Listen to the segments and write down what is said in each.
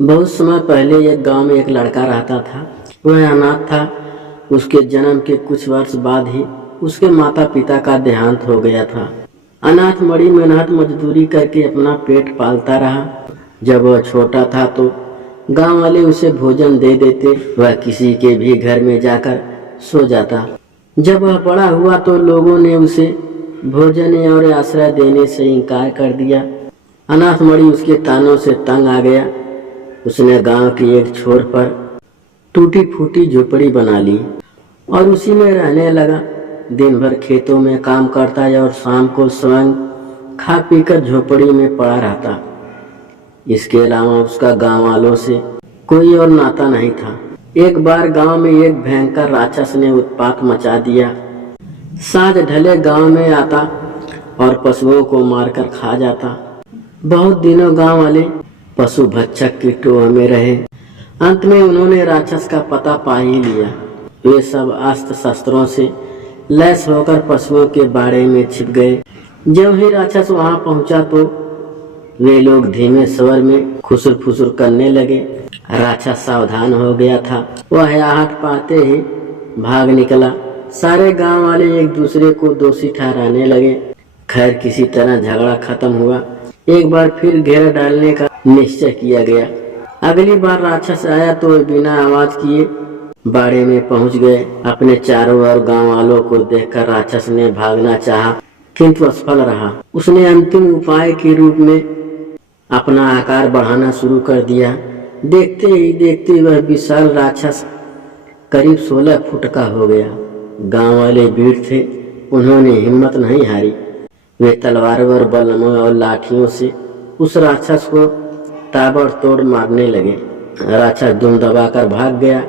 बहुत समय पहले एक गांव में एक लड़का रहता था। वह अनाथ था। उसके जन्म के कुछ वर्ष बाद ही उसके माता पिता का देहांत हो गया था। अनाथ बड़ी मेहनत मजदूरी करके अपना पेट पालता रहा। जब वह छोटा था तो गांव वाले उसे भोजन दे देते। वह किसी के भी घर में जाकर सो जाता। जब वह बड़ा हुआ तो लोगों ने उसे भोजन और आश्रय देने से इनकार कर दिया। अनाथ मणि उसके तानों से तंग आ गया। उसने गांव के एक छोर पर टूटी फूटी झोपड़ी बना ली और उसी में रहने लगा। दिन भर खेतों में काम करता और शाम को स्वयं खा पीकर झोपड़ी में पड़ा रहता। इसके अलावा उसका गांव वालों से कोई और नाता नहीं था। एक बार गांव में एक भयंकर राक्षस ने उत्पात मचा दिया। सांझ ढले गांव में आता और पशुओं को मारकर खा जाता। बहुत दिनों गांव वाले पशु भक्षक की टोह में रहे। अंत में उन्होंने राक्षस का पता पा ही लिया। वे सब अस्त्र शस्त्रों से लैस होकर पशुओं के बाड़े में छिप गए। जब ही राक्षस वहां पहुंचा तो वे लोग धीमे स्वर में खुसुर फुसुर करने लगे। राक्षस सावधान हो गया था। वह आहट पाते ही भाग निकला। सारे गांव वाले एक दूसरे को दोषी ठहराने लगे। खैर किसी तरह झगड़ा खत्म हुआ। एक बार फिर घेरा डालने का निश्चय किया गया। अगली बार राक्षस आया तो बिना आवाज किए बाड़े में पहुंच गए। अपने चारों ओर गांव वालों को देखकर राक्षस ने भागना चाहा किंतु असफल रहा। उसने अंतिम उपाय के रूप में अपना आकार बढ़ाना शुरू कर दिया। देखते ही देखते वह विशाल राक्षस करीब 16 फुट का हो गया। गांव वाले वीर थे, उन्होंने हिम्मत नहीं हारी। वे तलवारों और बल्लमों और लाठियों से उस राक्षस को ताबड़तोड़ मारने लगे। राक्षस दुम दबाकर भाग गया।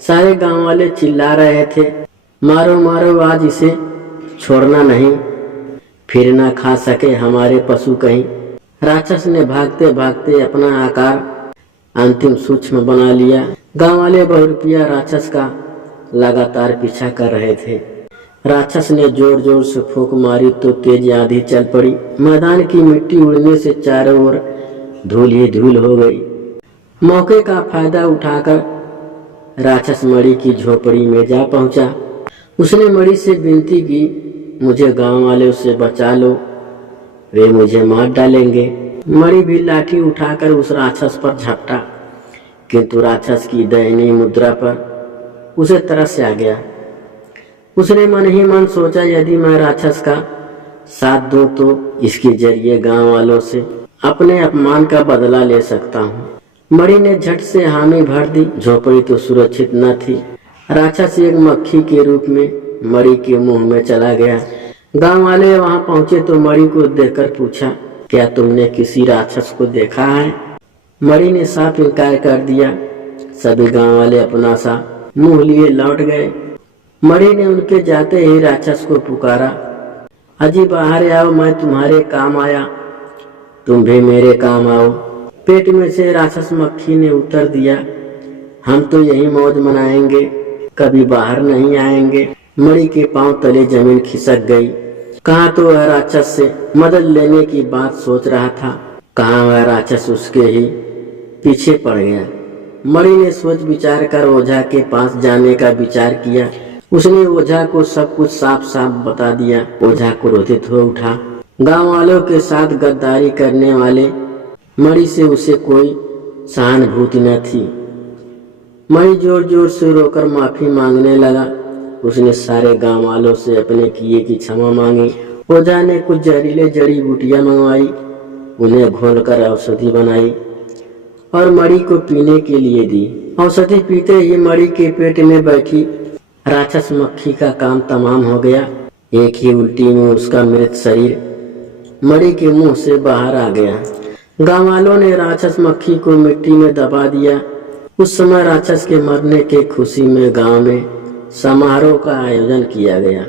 सारे गांव वाले चिल्ला रहे थे, मारो मारो, आज इसे छोड़ना नहीं, फिर ना खा सके हमारे पशु कहीं। राक्षस ने भागते भागते अपना आकार अंतिम सूक्ष्म बना लिया। गांव वाले बहुरूपिया राक्षस का लगातार पीछा कर रहे थे। राक्षस ने जोर जोर से फूंक मारी तो तेज आंधी चल पड़ी। मैदान की मिट्टी उड़ने से चारों ओर धूल ही धूल हो गई। मौके का फायदा उठाकर राक्षस मणि की झोपड़ी में जा पहुंचा। उसने मणि से विनती की, मुझे गांव वाले से बचा लो, वे मुझे मार डालेंगे। मणि भी लाठी उठाकर उस राक्षस पर झपटा, किंतु राक्षस की दयनीय मुद्रा पर उसे तरस आ गया। उसने मन ही मन सोचा, यदि मैं राक्षस का साथ दूं तो इसके जरिए गांव वालों से अपने अपमान का बदला ले सकता हूं। मणि ने झट से हामी भर दी। झोपड़ी तो सुरक्षित न थी। राक्षस एक मक्खी के रूप में मणि के मुंह में चला गया। गांव वाले वहां पहुंचे तो मणि को देखकर पूछा, क्या तुमने किसी राक्षस को देखा है? मणि ने साफ इनकार कर दिया। सभी गांव वाले अपना सा मुंह लिए लौट गए। मणि ने उनके जाते ही राक्षस को पुकारा, अजी बाहर आओ, मैं तुम्हारे काम आया, तुम भी मेरे काम आओ। पेट में से राक्षस मक्खी ने उत्तर दिया, हम तो यही मौज मनाएंगे, कभी बाहर नहीं आएंगे। मणि के पांव तले जमीन खिसक गई। कहाँ तो वह राक्षस से मदद लेने की बात सोच रहा था, कहाँ वह राक्षस उसके ही पीछे पड़ गया। मणि ने सोच विचार कर ओझा के पास जाने का विचार किया। उसने ओझा को सब कुछ साफ साफ बता दिया। ओझा क्रोधित हो उठा। गांव वालों के साथ गद्दारी करने वाले मणि से उसे कोई सहानुभूति न थी। मणि जोर जोर से रोकर माफी मांगने लगा। उसने सारे गांव वालों से अपने किए की क्षमा मांगी। ओझा ने कुछ जहरीले जड़ी बूटियां मंगवाई, उन्हें घोलकर औषधि बनाई और मणि को पीने के लिए दी। औषधि पीते ही मणि के पेट में बैठी राक्षस मक्खी का काम तमाम हो गया। एक ही उल्टी में उसका मृत शरीर मणि के मुंह से बाहर आ गया। गांव वालों ने राक्षस मक्खी को मिट्टी में दबा दिया। उस समय राक्षस के मरने के खुशी में गांव में समारोह का आयोजन किया गया।